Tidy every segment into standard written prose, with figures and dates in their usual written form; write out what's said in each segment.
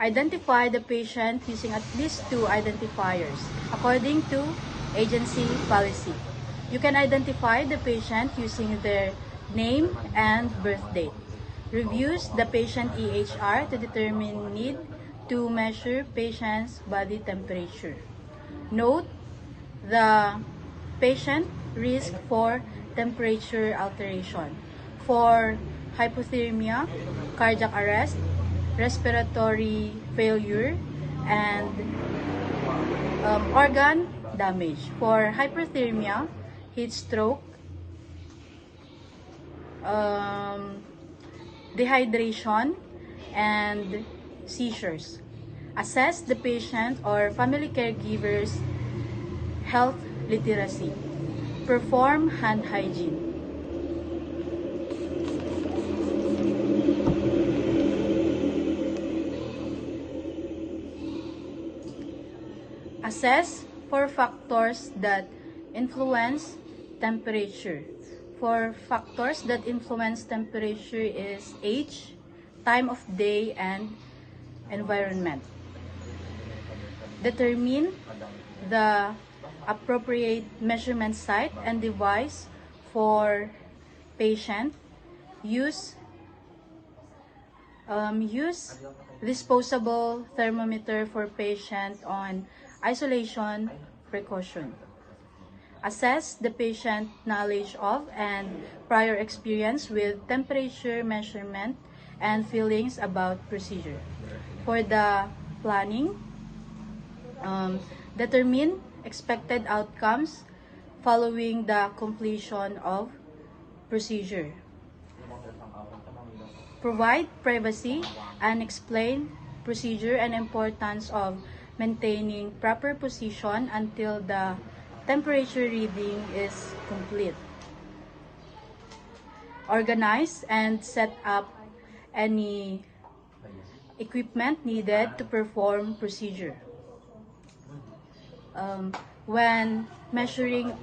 Identify the patient using at least 2 identifiers according to agency policy. You can identify the patient using their name and birth date. Reviews the patient EHR to determine need to measure patient's body temperature. Note the patient risk for temperature alteration, for hypothermia, cardiac arrest, respiratory failure, and organ damage. For hyperthermia, heat stroke, dehydration, and seizures. Assess the patient or family caregiver's health literacy. Perform hand hygiene. Assess for factors that influence temperature. For factors that influence temperature is age, time of day, and environment. Determine the appropriate measurement site and device for patient. Use disposable thermometer for patient on isolation precaution. Assess the patient knowledge of and prior experience with temperature measurement and feelings about procedure. For the planning, determine expected outcomes following the completion of procedure. Provide privacy and explain procedure and importance of maintaining proper position until the temperature reading is complete. Organize and set up any equipment needed to perform procedure. When measuring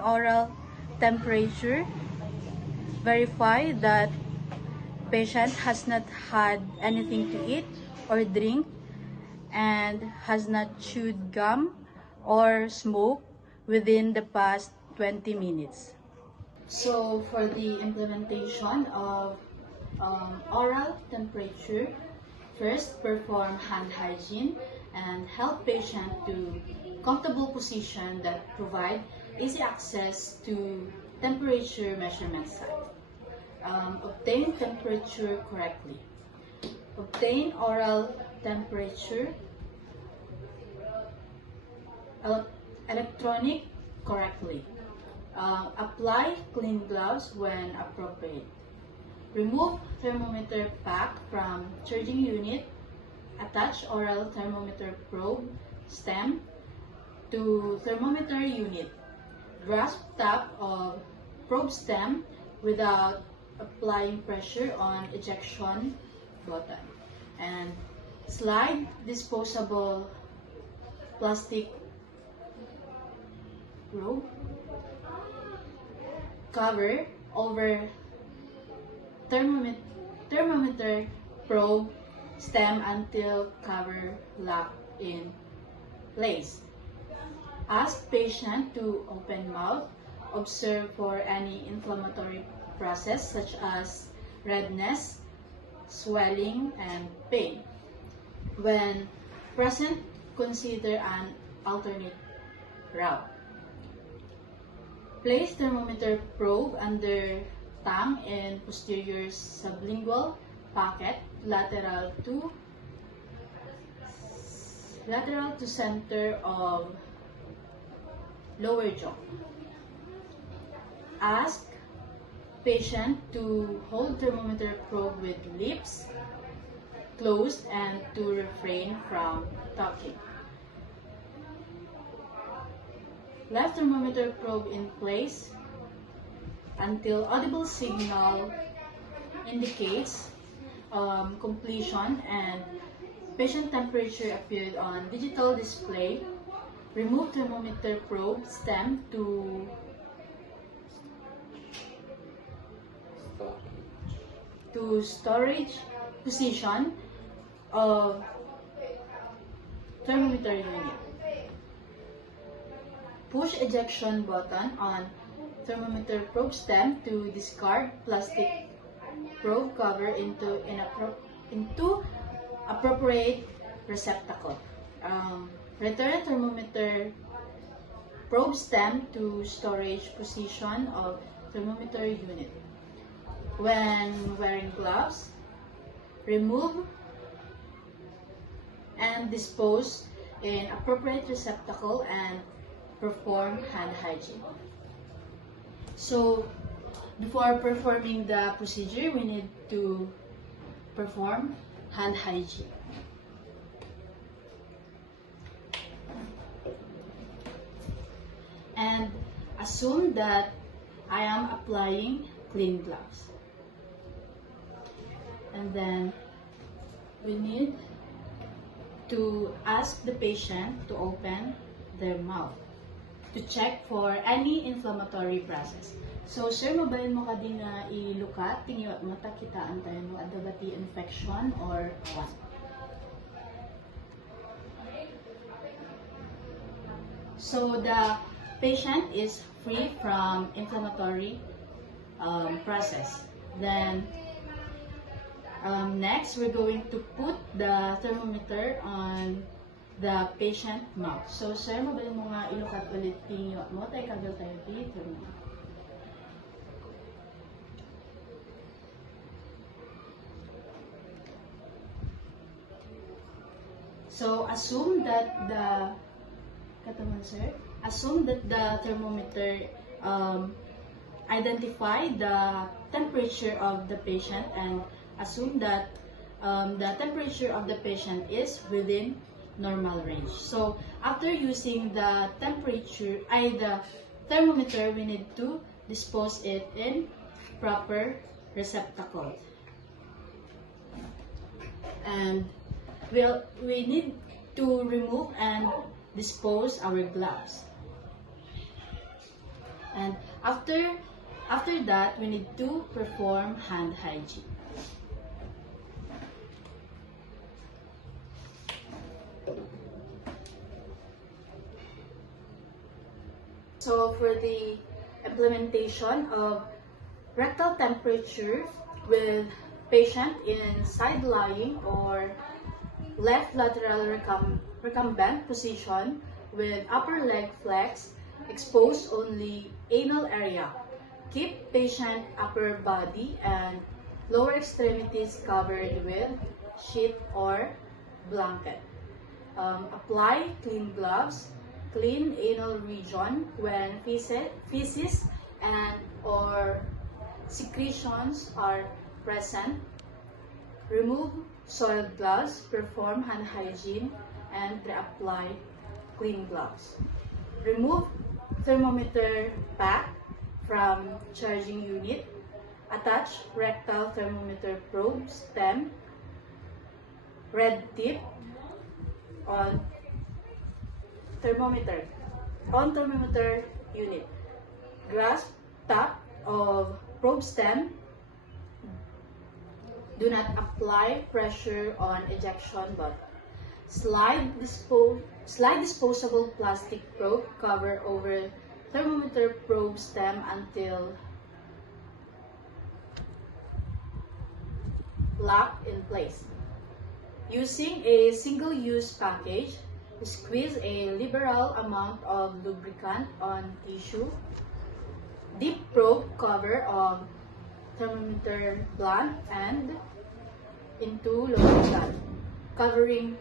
oral temperature, verify that patient has not had anything to eat or drink and has not chewed gum or smoked within the past 20 minutes. So for the implementation of oral temperature, first perform hand hygiene and help patient to comfortable position that provide easy access to temperature measurement site. Obtain temperature correctly. Obtain oral temperature electronic correctly. Apply clean gloves when appropriate. Remove thermometer pack from charging unit. Attach oral thermometer probe stem to thermometer unit. Grasp top of probe stem without applying pressure on ejection button. And slide disposable plastic probe cover over thermometer probe stem until cover lock in place. Ask patient to open mouth. Observe for any inflammatory process such as redness, swelling, and pain. When present, consider an alternate route. Place thermometer probe under tongue in posterior sublingual pocket, lateral to center of lower jaw. Ask patient to hold thermometer probe with lips closed and to refrain from talking. Left thermometer probe in place until audible signal indicates completion and patient temperature appeared on digital display. Remove thermometer probe stem to storage position of thermometer unit. Push ejection button on thermometer probe stem to discard plastic probe cover into appropriate receptacle. Return thermometer probe stem to storage position of thermometer unit. When wearing gloves, remove and dispose in appropriate receptacle and perform hand hygiene. So, before performing the procedure, we need to perform hand hygiene. And assume that I am applying clean gloves. And then we need to ask the patient to open their mouth to check for any inflammatory process. So, sir, mabayan mo ka din nga ilukat, tingin mo takitaan tayo mo adabati infection or what? So, the patient is free from inflammatory process. Then, next, we're going to put the thermometer on the patient mouth. So, sir, mabayan mo nga ilukat ulit tingin mo tayo kagal tayo dito. So, assume that the thermometer identify the temperature of the patient and assume that the temperature of the patient is within normal range. So, after using the thermometer, we need to dispose it in proper receptacle. And we need to remove and dispose our gloves. And after that, we need to perform hand hygiene. So for the implementation of rectal temperature with patient in side lying or left lateral recumbent position with upper leg flex, expose only anal area. Keep patient upper body and lower extremities covered with sheet or blanket. Apply clean gloves, clean anal region when feces and or secretions are present. Remove soiled gloves, perform hand hygiene, and reapply clean gloves. Remove thermometer pack from charging unit. Attach rectal thermometer probe stem, red tip on thermometer unit. Grasp top of probe stem. Do not apply pressure on ejection button. Slide disposable plastic probe cover over thermometer probe stem until locked in place. Using a single-use package, squeeze a liberal amount of lubricant on tissue. Dip probe cover of thermometer blunt end into lubricant, covering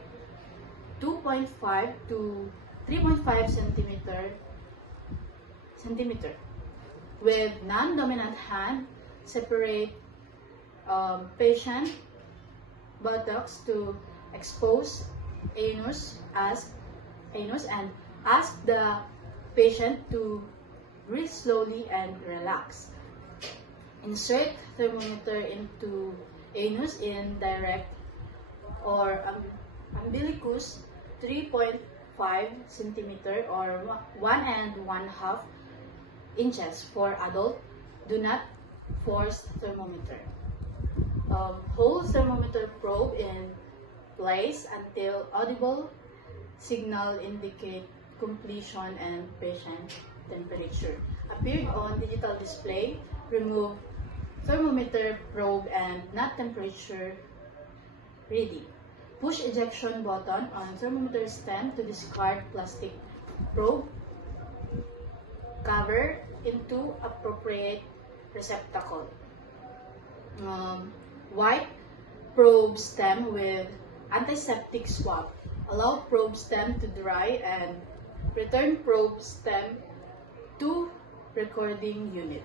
2.5 to 3.5 centimeter. With non-dominant hand, separate patient buttocks to expose anus and ask the patient to breathe slowly and relax. Insert thermometer into anus in direct or umbilicus 3.5 centimeter or 1.5 inches for adult. Do not force thermometer. Hold thermometer probe in place until audible signal indicate completion and patient temperature appeared on digital display. Remove thermometer probe and not temperature ready. Push ejection button on thermometer stem to discard plastic probe cover into appropriate receptacle. Wipe probe stem with antiseptic swab. Allow probe stem to dry and return probe stem to recording unit.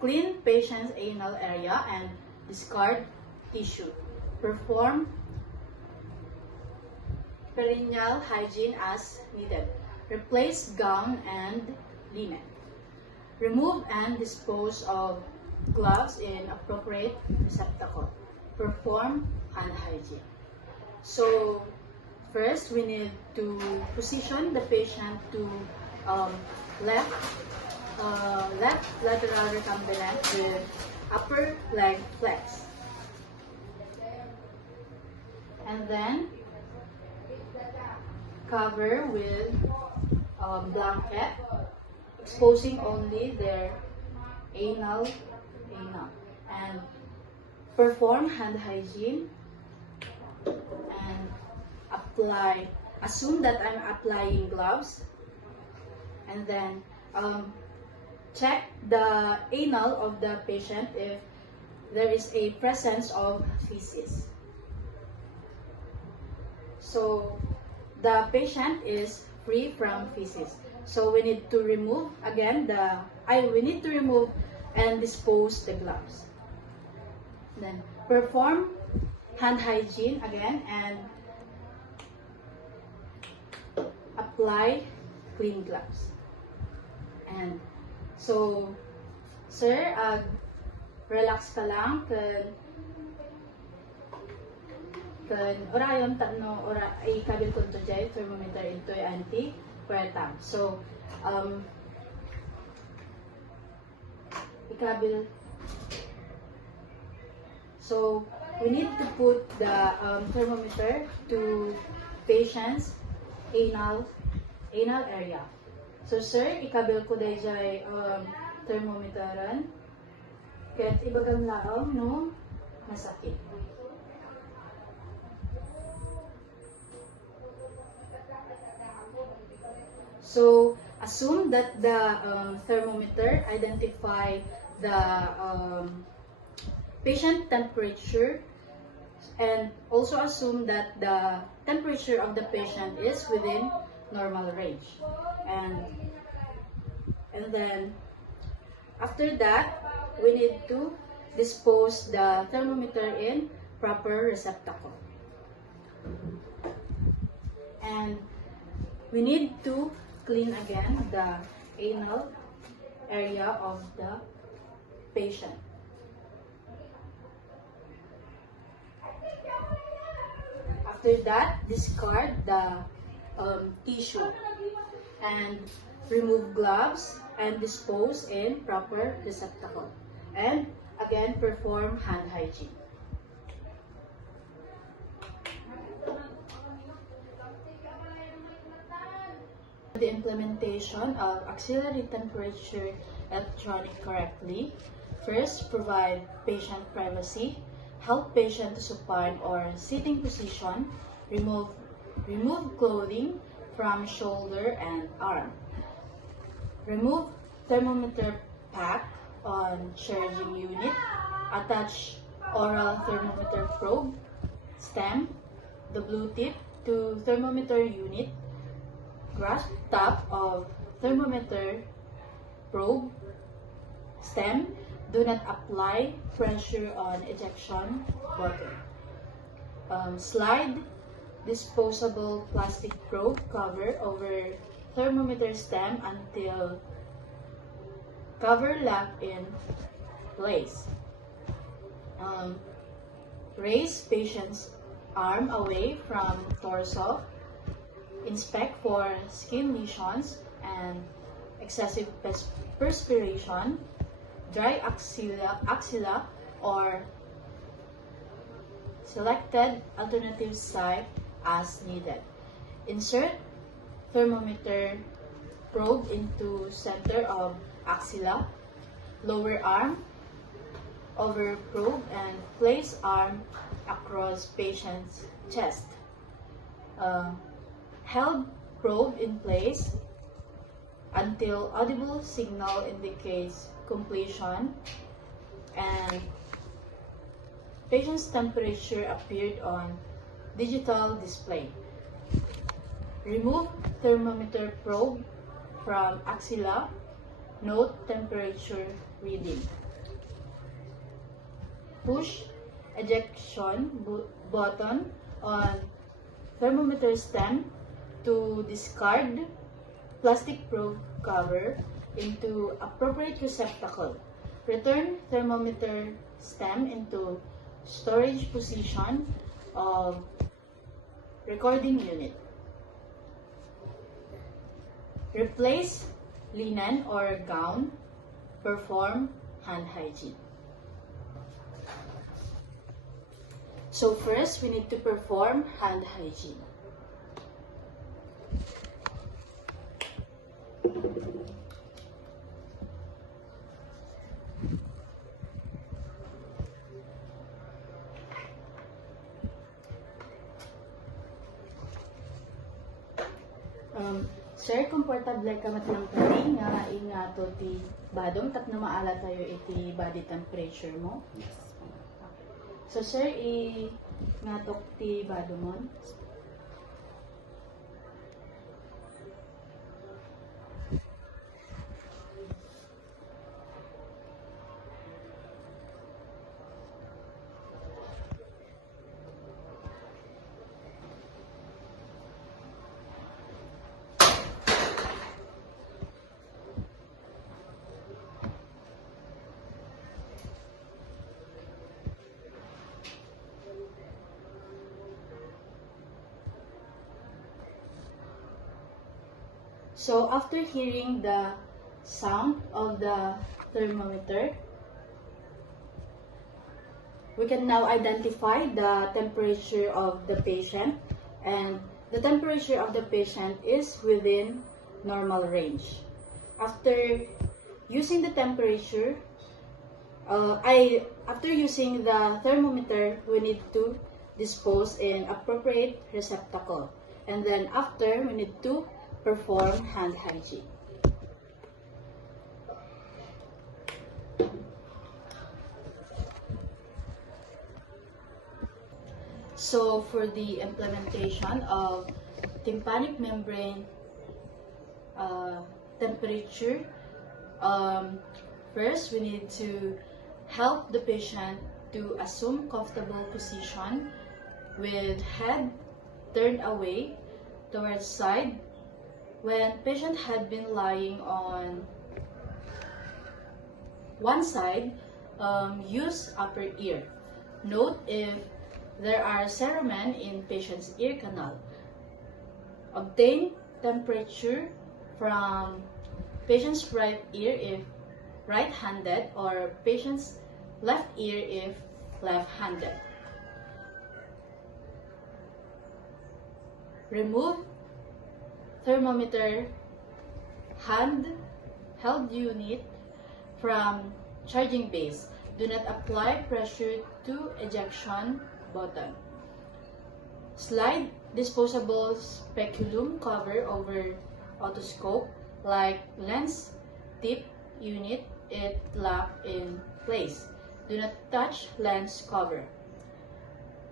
Clean patient's anal area and discard tissue. Perform perineal hygiene as needed. Replace gown and linen. Remove and dispose of gloves in appropriate receptacle. Perform hand hygiene. So, first we need to position the patient to left lateral recumbent with upper leg flex. And then cover with blanket, exposing only their anal, and perform hand hygiene and apply. Assume that I'm applying gloves, and then check the anal of the patient if there is a presence of feces. So the patient is free from feces. So we need to remove again we need to remove and dispose the gloves. Then perform hand hygiene again and apply clean gloves. And so, sir, relax ka lang kan orayon tatno ora ay kabil kunto jay thermometer into anti puertam. So ikabil. So we need to put the thermometer to patient's anal area. So sir, ikabil ko day jay thermometeran ket ibagang laom no masakit. So, assume that the thermometer identify the patient temperature, and also assume that the temperature of the patient is within normal range. And then after that, we need to dispose the thermometer in proper receptacle. And we need to clean again the anal area of the patient. After that, discard the tissue and remove gloves and dispose in proper receptacle. And again, perform hand hygiene. The implementation of auxiliary temperature electronic correctly. First, provide patient privacy. Help patient to supine or sitting position. Remove clothing from shoulder and arm. Remove thermometer pack on charging unit. Attach oral thermometer probe stem, the blue tip to thermometer unit. Grasp top of thermometer probe stem. Do not apply pressure on ejection button. Slide disposable plastic probe cover over thermometer stem until cover lock in place. Raise patient's arm away from torso. Inspect for skin lesions and excessive perspiration, dry axilla or selected alternative site as needed. Insert thermometer probe into center of axilla, lower arm, over probe, and place arm across patient's chest. Held probe in place until audible signal indicates completion and patient's temperature appeared on digital display. Remove thermometer probe from axilla. Note temperature reading. Push ejection button on thermometer stem to discard plastic probe cover into appropriate receptacle. Return thermometer stem into storage position of recording unit. Replace linen or gown. Perform hand hygiene. So first, we need to perform hand hygiene. Sir, komportable ka matlang kani nga ingato ti badong kat na maala tayo iti body temperature mo? Yes. So sir, ngatok ti bado mo? So after hearing the sound of the thermometer, we can now identify the temperature of the patient, and the temperature of the patient is within normal range. After using the temperature, after using the thermometer, we need to dispose in appropriate receptacle, and then after we need to perform hand hygiene. So for the implementation of tympanic membrane temperature, first we need to help the patient to assume comfortable position with head turned away towards side. When patient had been lying on one side, use upper ear. Note if there are cerumen in patient's ear canal. Obtain temperature from patient's right ear if right-handed, or patient's left ear if left-handed. Remove thermometer handheld unit from charging base. Do not apply pressure to ejection button. Slide disposable speculum cover over otoscope like lens tip unit, it lock in place. Do not touch lens cover.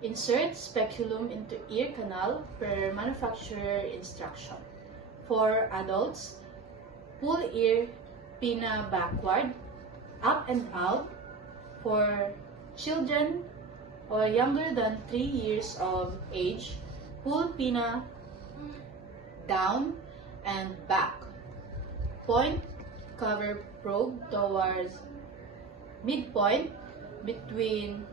Insert speculum into ear canal per manufacturer instruction. For adults, pull ear pinna backward, up and out. For children or younger than 3 years of age, pull pinna down and back. Point cover probe towards midpoint between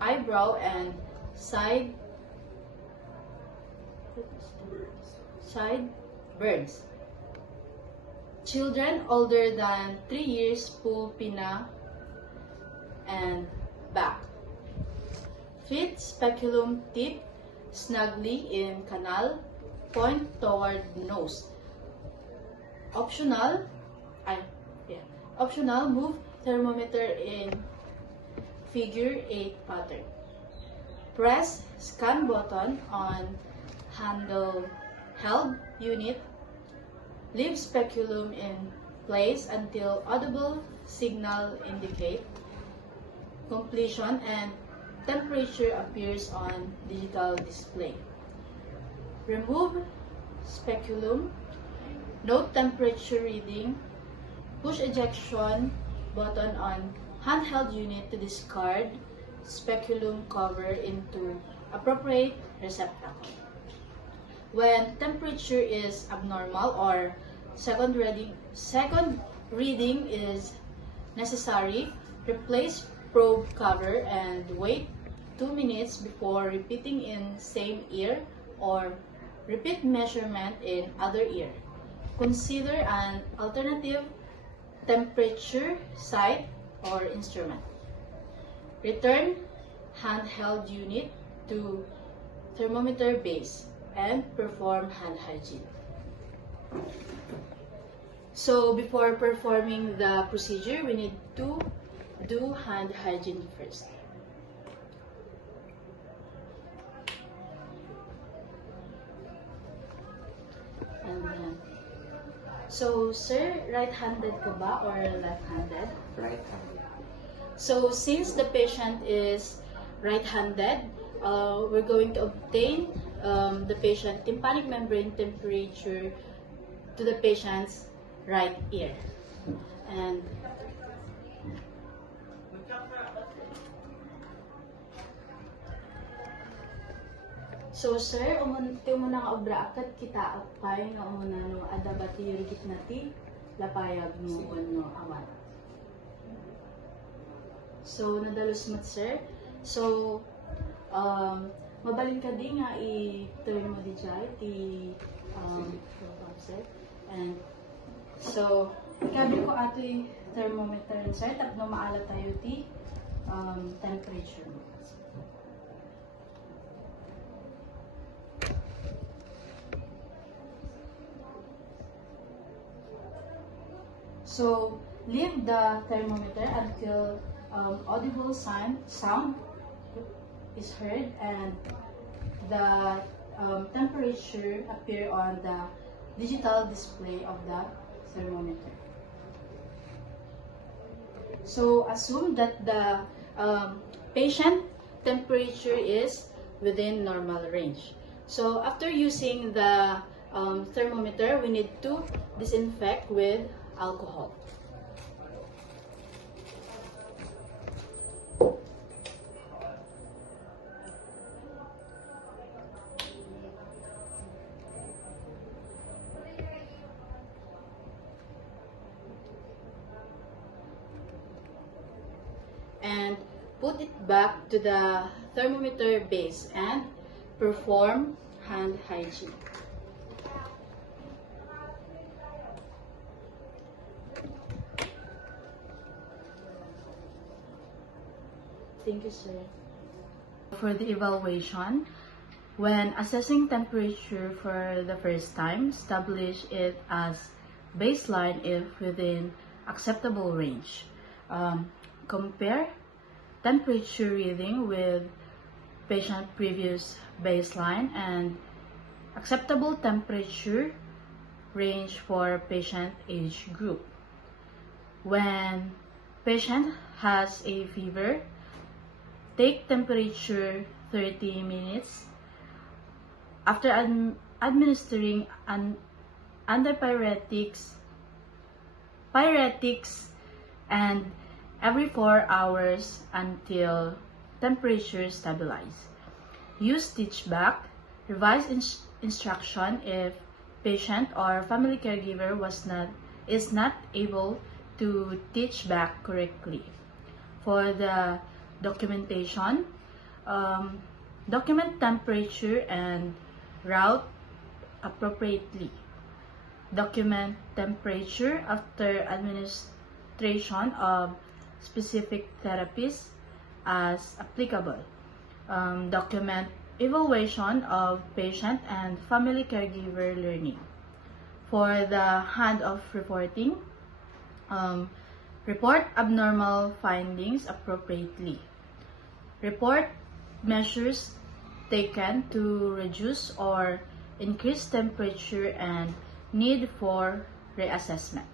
eyebrow and side burns. Children older than 3 years pull pinna and back. Fit speculum tip snugly in canal, point toward nose. Optional, move thermometer in figure 8 pattern. Press scan button on handle held unit. Leave speculum in place until audible signal indicate completion and temperature appears on digital display. Remove speculum. Note temperature reading. Push ejection button on handheld unit to discard speculum cover into appropriate receptacle. When temperature is abnormal or second reading is necessary, replace probe cover and wait 2 minutes before repeating in same ear or repeat measurement in other ear. Consider an alternative temperature site or instrument. Return handheld unit to thermometer base and perform hand hygiene. So before performing the procedure, we need to do hand hygiene first. And then, so sir, right-handed ka ba or left-handed? Right-handed. So since the patient is right-handed, we're going to obtain the patient tympanic membrane temperature to the patient's right ear. And so sir, umunti mo nga obra akat kita akay nga umuna no adabati rigit nati lapayag no no awan. So nadalos mat sir. So mabalin ka di nga i-turn mo di jay ti sir. And so ikabi ko ato'y thermometer sir tapno maala tayo ti temperature mo. So, leave the thermometer until audible sound is heard and the temperature appear on the digital display of the thermometer. So, assume that the patient temperature is within normal range. So, after using the thermometer, we need to disinfect with alcohol. And put it back to the thermometer base and perform hand hygiene. Thank you, sir. For the evaluation, when assessing temperature for the first time, establish it as baseline if within acceptable range. Compare temperature reading with patient previous baseline and acceptable temperature range for patient age group. When patient has a fever, take temperature 30 minutes. After administering antipyretics and every 4 hours until temperature stabilize. Use stitch back. Revise instruction if patient or family caregiver is not able to stitch back correctly. For the documentation, document temperature and route appropriately. Document temperature after administration of specific therapies as applicable. document evaluation of patient and family caregiver learning. For the handoff reporting, report abnormal findings appropriately. Report measures taken to reduce or increase temperature and need for reassessment.